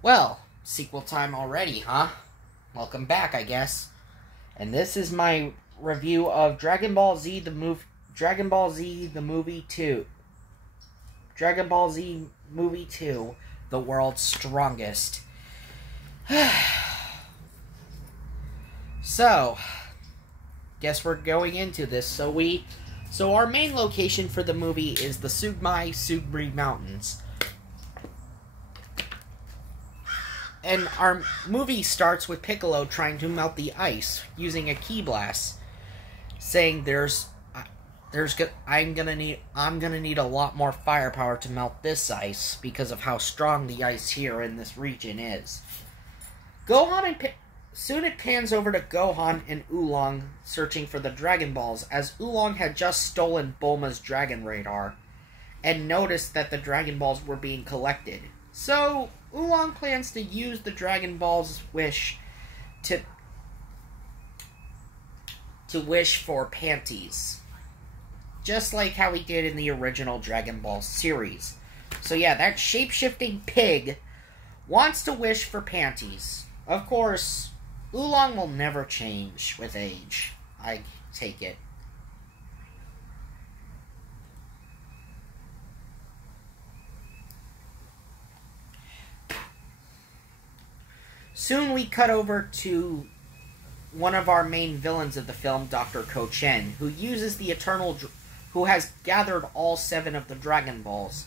Well, sequel time already, huh? Welcome back, I guess. And this is my review of Dragon Ball Z the movie 2. Dragon Ball Z movie 2, The World's Strongest. So, guess we're going into this. So our main location for the movie is the Sugri Mountains. And our movie starts with Piccolo trying to melt the ice using a ki blast, saying I'm gonna need a lot more firepower to melt this ice because of how strong the ice here in this region is. Soon it pans over to Gohan and Oolong searching for the Dragon Balls, as Oolong had just stolen Bulma's Dragon Radar and noticed that the Dragon Balls were being collected. So Oolong plans to use the Dragon Ball's wish to wish for panties, just like how he did in the original Dragon Ball series. So yeah, that shape-shifting pig wants to wish for panties. Of course, Oolong will never change with age, I take it. Soon we cut over to one of our main villains of the film, Dr. Chen, who has gathered all 7 of the Dragon Balls,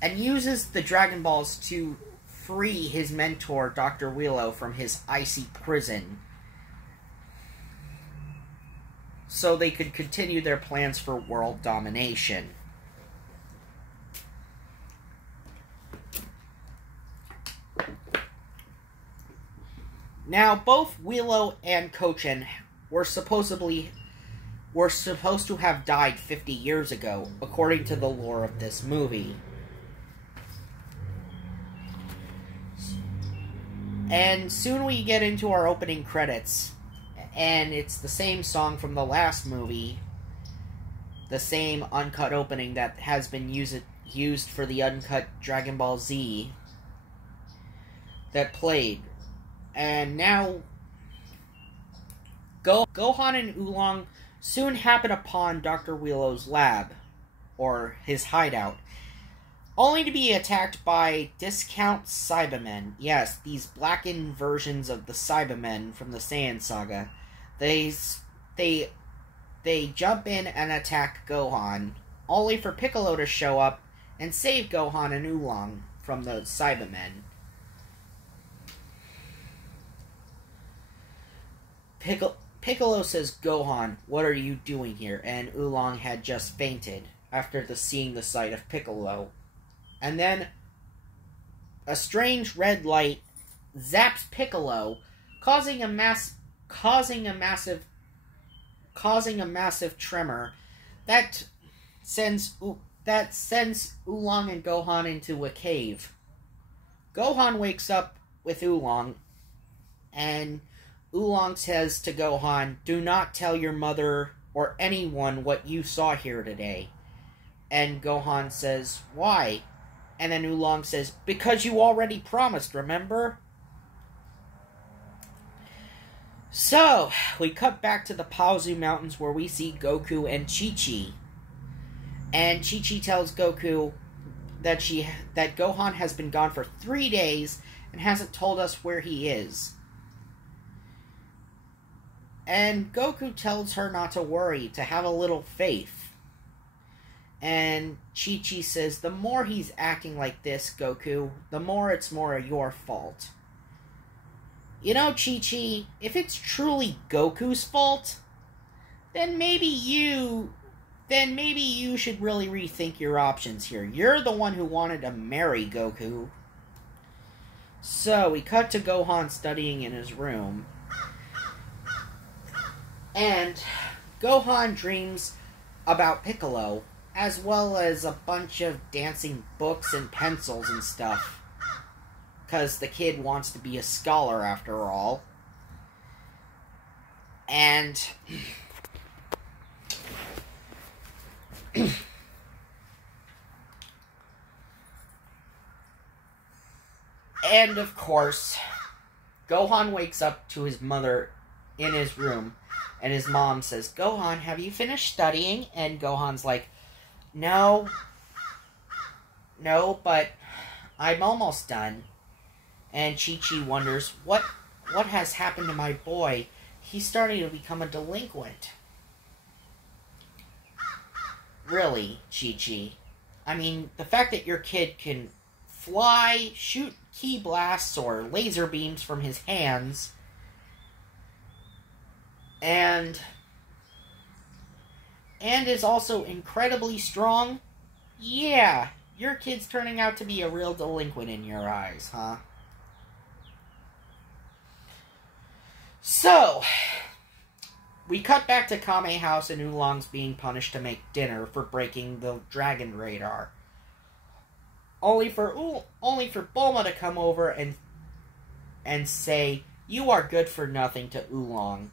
and uses the Dragon Balls to free his mentor, Dr.wheelo, from his icy prison, so they could continue their plans for world domination. Now, both Wheelo and Chen were supposed to have died 50 years ago, according to the lore of this movie. And soon we get into our opening credits, and it's the same song from the last movie, the same uncut opening that has been used for the uncut Dragon Ball Z that played. And now, Gohan and Oolong soon happen upon Dr. Wheelo's lab, or his hideout, only to be attacked by discount Cybermen. Yes, these blackened versions of the Cybermen from the Saiyan saga. They jump in and attack Gohan, only for Piccolo to show up and save Gohan and Oolong from the Cybermen. Piccolo says, "Gohan, what are you doing here?" And Oolong had just fainted after seeing the sight of Piccolo. And then a strange red light zaps Piccolo, causing a massive tremor that sends Oolong and Gohan into a cave. Gohan wakes up with Oolong, and Oolong says to Gohan, "Do not tell your mother or anyone what you saw here today." And Gohan says, "Why?" And then Oolong says, "Because you already promised, remember?" So, we cut back to the Paozu Mountains where we see Goku and Chi-Chi. And Chi-Chi tells Goku that Gohan has been gone for 3 days and hasn't told us where he is. And Goku tells her not to worry, to have a little faith. And Chi-Chi says, "The more he's acting like this, Goku, the more it's more your fault." You know, Chi-Chi, if it's truly Goku's fault, then maybe you should really rethink your options here. You're the one who wanted to marry Goku. So, we cut to Gohan studying in his room. And Gohan dreams about Piccolo, as well as a bunch of dancing books and pencils and stuff. Because the kid wants to be a scholar after all. And And, of course, Gohan wakes up to his mother in his room, and his mom says, Gohan, have you finished studying? And Gohan's like, no, but I'm almost done. And Chi-Chi wonders, what has happened to my boy? He's starting to become a delinquent. Really, Chi-Chi? I mean, the fact that your kid can fly, shoot ki blasts or laser beams from his hands, and is also incredibly strong, yeah, your kid's turning out to be a real delinquent in your eyes, huh? So, we cut back to Kame House, and Oolong's being punished to make dinner for breaking the dragon radar. Only for Bulma to come over and say, you are good for nothing to Oolong,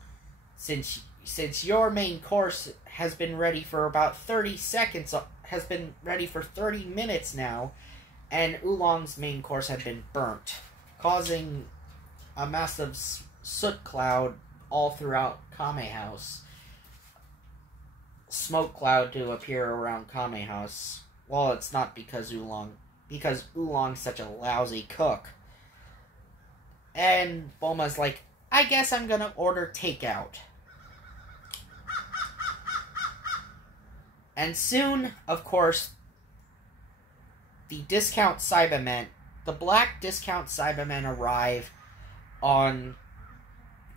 since your main course has been ready for about 30 seconds, has been ready for 30 minutes now, and Oolong's main course had been burnt, causing a massive soot cloud all throughout Kame House. Smoke cloud to appear around Kame House. Well, it's not because Oolong's such a lousy cook. And Bulma's like, I guess I'm gonna order takeout. And soon, of course, the black discount Cybermen arrive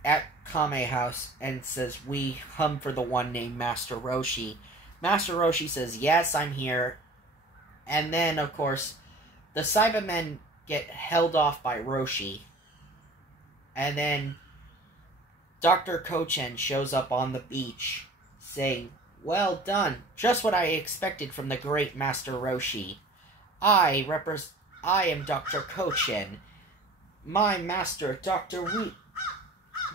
at Kame House and says, we hum for the one named Master Roshi. Master Roshi says, yes, I'm here. And then, of course, the Cybermen get held off by Roshi. And then Dr. Kochen shows up on the beach, saying, well done, just what I expected from the great Master Roshi. I am Dr. Kochen. My master, Dr.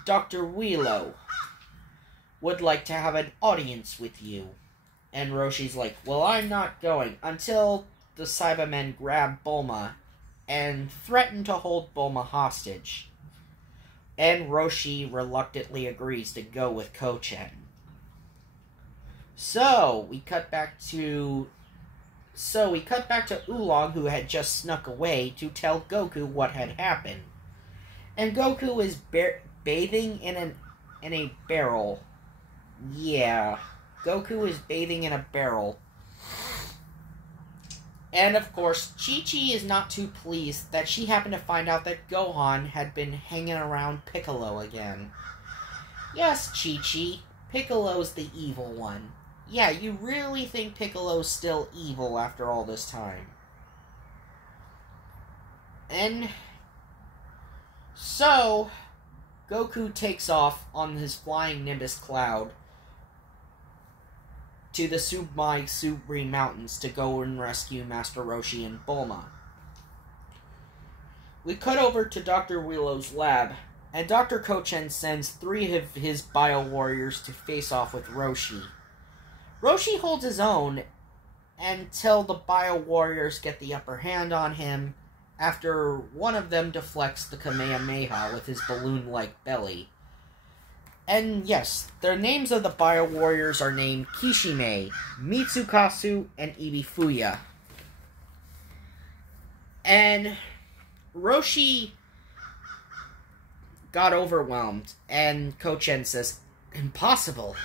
Wheelo, would like to have an audience with you. And Roshi's like, well, I'm not going, until the Cybermen grab Bulma and threaten to hold Bulma hostage. And Roshi reluctantly agrees to go with Kochen. So we cut back to Oolong, who had just snuck away to tell Goku what had happened. And Goku is bathing in a barrel. Yeah, Goku is bathing in a barrel. And of course, Chi-Chi is not too pleased that she happened to find out that Gohan had been hanging around Piccolo again. Yes, Chi-Chi, Piccolo's the evil one. Yeah, you really think Piccolo's still evil after all this time? And so, Goku takes off on his flying Nimbus cloud to the Subri Mountains to go and rescue Master Roshi and Bulma. We cut over to Dr. Wheelo's lab, and Dr. Kochen sends 3 of his bio-warriors to face off with Roshi. Roshi holds his own until the bio-warriors get the upper hand on him after one of them deflects the Kamehameha with his balloon-like belly. And yes, the names of the bio-warriors are named Kishime, Mitsukasu, and Ibifuya. And Roshi got overwhelmed, and Kochen says, impossible.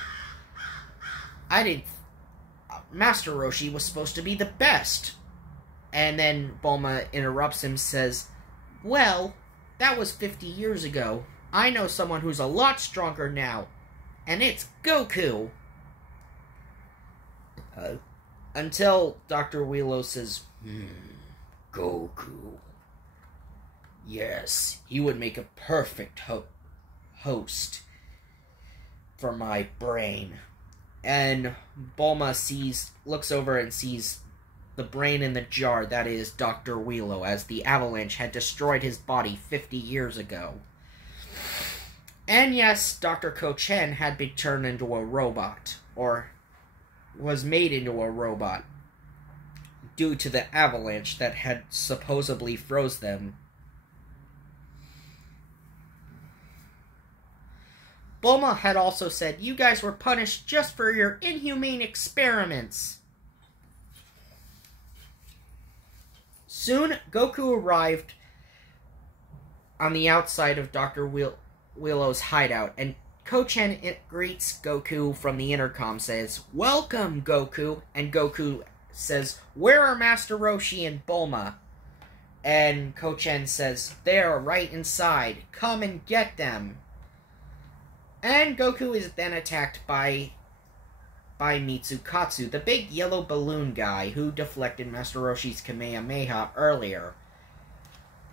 Master Roshi was supposed to be the best. And then Bulma interrupts him, says, well, that was 50 years ago. I know someone who's a lot stronger now, and it's Goku. Until Dr. Wheelo says, Goku. Yes, he would make a perfect host for my brain. And Bulma looks over and sees the brain in the jar that is Dr. Wheelo, as the avalanche had destroyed his body 50 years ago. And yes, Dr. Kochen had been turned into a robot, or was made into a robot, due to the avalanche that had supposedly froze them Bulma had also said, "You guys were punished just for your inhumane experiments." Soon, Goku arrived on the outside of Dr. Wheelo's hideout, and Kochen greets Goku from the intercom, says, "Welcome, Goku," and Goku says, "Where are Master Roshi and Bulma?" And Kochen says, "They are right inside. Come and get them." And Goku is then attacked by Mitsukatsu, the big yellow balloon guy who deflected Master Roshi's Kamehameha earlier.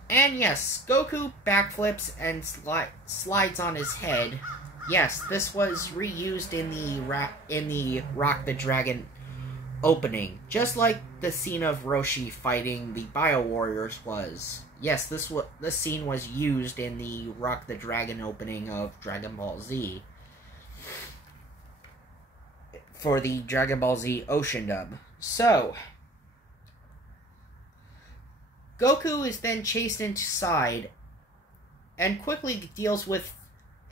And yes, Goku backflips and slides on his head. Yes, this was reused in the Rock the Dragon opening, just like the scene of Roshi fighting the Bio Warriors was. Yes, this scene was used in the Rock the Dragon opening of Dragon Ball Z for the Dragon Ball Z Ocean dub. So, Goku is then chased inside and quickly deals with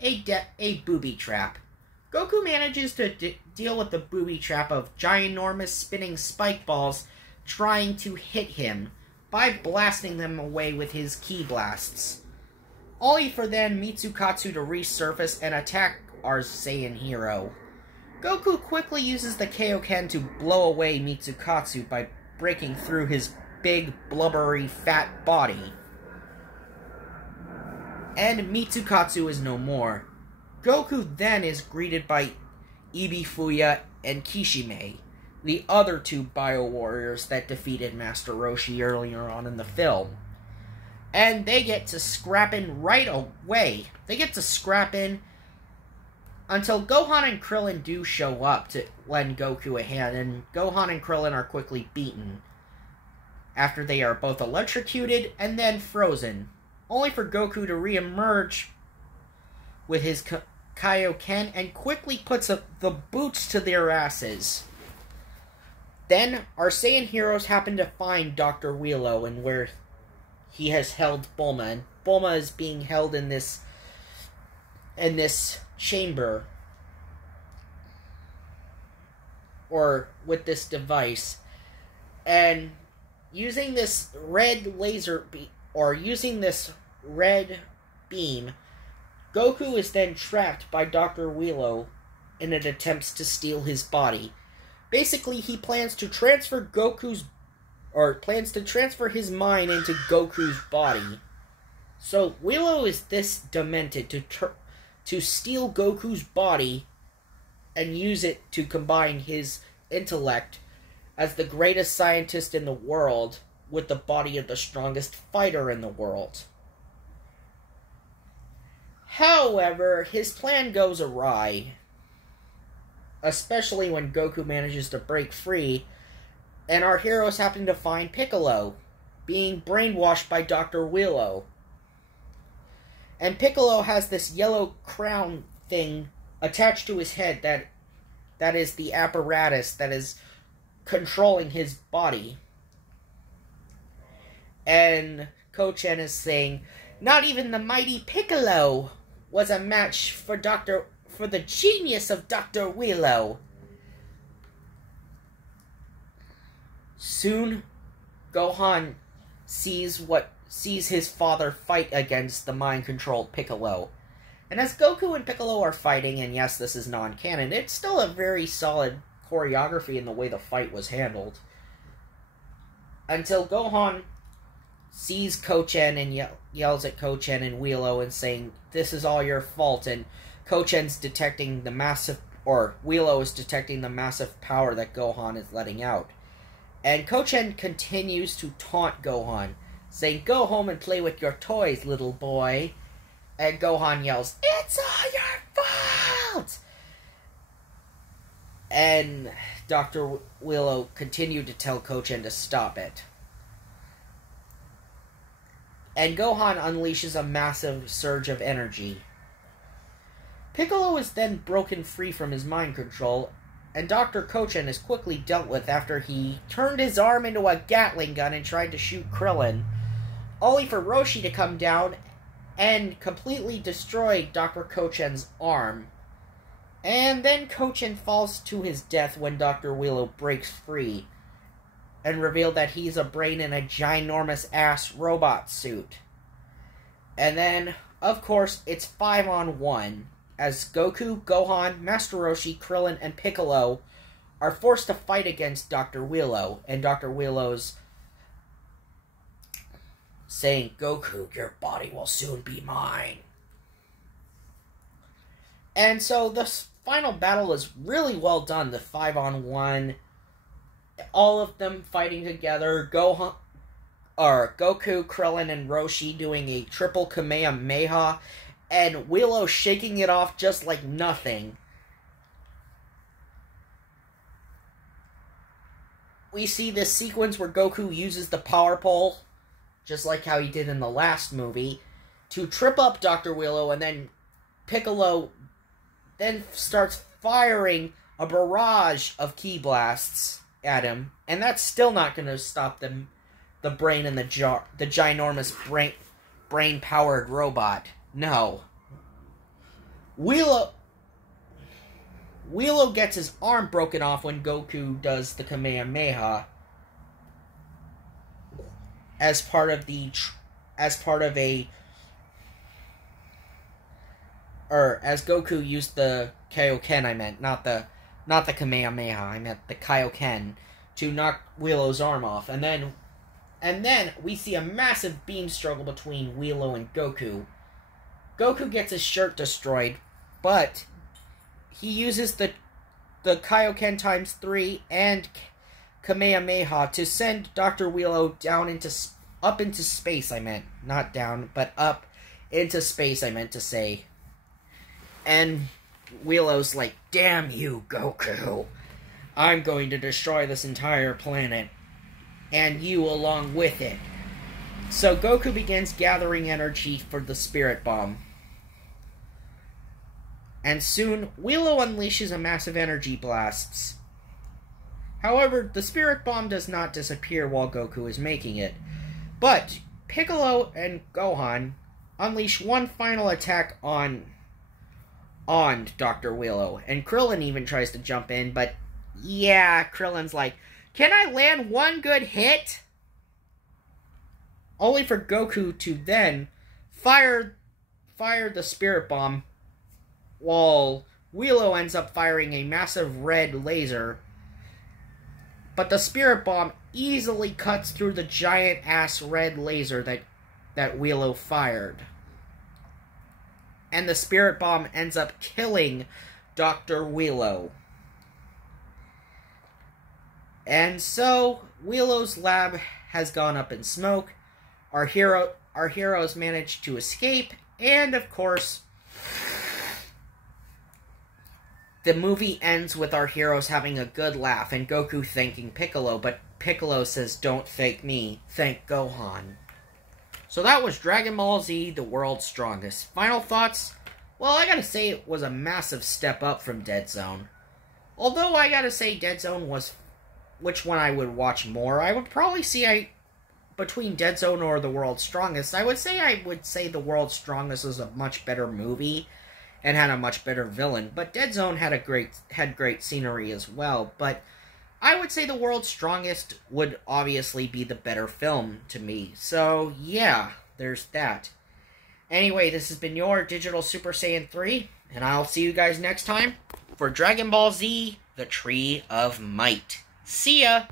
a booby trap. Goku manages to deal with the booby trap of ginormous spinning spike balls trying to hit him by blasting them away with his ki blasts, only for then Mitsukatsu to resurface and attack our Saiyan hero. Goku quickly uses the Kaioken to blow away Mitsukatsu by breaking through his big, blubbery, fat body. And Mitsukatsu is no more. Goku then is greeted by Ibifuya and Kishime, the other two Bio Warriors that defeated Master Roshi earlier on in the film. And they get to scrapping right away. They get to scrapping until Gohan and Krillin do show up to lend Goku a hand, and Gohan and Krillin are quickly beaten after they are both electrocuted and then frozen, only for Goku to re-emerge with his Kaioken and quickly puts the boots to their asses. Then, our Saiyan heroes happen to find Dr. Wheelo and where he has held Bulma, and Bulma is being held in this chamber, or with this device, and using this red beam, Goku is then trapped by Dr. Wheelo in an attempt to steal his body. Basically, he plans to transfer his mind into Goku's body. So Wheelo is this demented to steal Goku's body and use it to combine his intellect as the greatest scientist in the world with the body of the strongest fighter in the world. However, his plan goes awry, especially when Goku manages to break free, and our heroes happen to find Piccolo being brainwashed by Dr. Wheelo. And Piccolo has this yellow crown thing attached to his head that is the apparatus that is controlling his body. And Kochen is saying, "Not even the mighty Piccolo was a match for the genius of Dr. Wheelo." Soon, Gohan sees his father fight against the mind-controlled Piccolo. And as Goku and Piccolo are fighting, and yes, this is non-canon, it's still a very solid choreography in the way the fight was handled. Until Gohan sees Kochen and yells at Kochen and Wheelo and saying, "This is all your fault," and Kochen's detecting the massive, or Wheelo is detecting the massive power that Gohan is letting out. And Kochen continues to taunt Gohan, saying, "Go home and play with your toys, little boy." And Gohan yells, "It's all your fault!" And Dr. Wheelo continued to tell Kochen to stop it. And Gohan unleashes a massive surge of energy. Piccolo is then broken free from his mind control, and Dr. Kochen is quickly dealt with after he turned his arm into a Gatling gun and tried to shoot Krillin, only for Roshi to come down and completely destroy Dr. Kochen's arm. And then Kochen falls to his death when Dr. Wheelo breaks free and revealed that he's a brain in a ginormous-ass robot suit. And then, of course, it's 5-on-1, as Goku, Gohan, Master Roshi, Krillin, and Piccolo are forced to fight against Dr. Wheelo, and Dr. Wheelo's saying, "Goku, your body will soon be mine." And so the final battle is really well done, the 5-on-1, all of them fighting together, Goku, Krillin, and Roshi doing a triple Kamehameha, and Wheelo shaking it off just like nothing. We see this sequence where Goku uses the power pole, just like how he did in the last movie, to trip up Dr. Wheelo, and then Piccolo then starts firing a barrage of ki blasts at him, and that's still not going to stop them, the brain in the jar, the ginormous brain-powered robot. No. Wheelo gets his arm broken off when Goku does the Kamehameha as Goku used the Kaioken, I meant, not the Kamehameha, I meant the Kaioken, to knock Wheelo's arm off. And then we see a massive beam struggle between Wheelo and Goku. Goku gets his shirt destroyed, but he uses the Kaioken times 3 and Kamehameha to send Dr. Wheelo up into space, I meant. Not down, but up into space, I meant to say. And Wheelo's like, "Damn you, Goku. I'm going to destroy this entire planet, and you along with it." So Goku begins gathering energy for the Spirit Bomb. And soon, Wheelo unleashes a massive energy blasts. However, the Spirit Bomb does not disappear while Goku is making it. But Piccolo and Gohan unleash one final attack on Dr. Wheelo. And Krillin even tries to jump in, but yeah, Krillin's like, "Can I land one good hit?" Only for Goku to then fire the Spirit Bomb, while Wheelo ends up firing a massive red laser. But the Spirit Bomb easily cuts through the giant-ass red laser that Wheelo fired. And the Spirit Bomb ends up killing Dr. Wheelo. And so, Wheelo's lab has gone up in smoke. Our heroes managed to escape, and of course, the movie ends with our heroes having a good laugh and Goku thanking Piccolo, but Piccolo says, "Don't thank me, thank Gohan." So that was Dragon Ball Z, the world's strongest. Final thoughts? Well, I gotta say it was a massive step up from Dead Zone. Although I gotta say Dead Zone was which one I would watch more. I would probably see between Dead Zone or The World's Strongest. I would say The World's Strongest is a much better movie and had a much better villain, but Dead Zone had great scenery as well. But I would say The World's Strongest would obviously be the better film to me. So yeah, there's that. Anyway, this has been your Digital Super Saiyan 3, and I'll see you guys next time for Dragon Ball Z, the Tree of Might. See ya!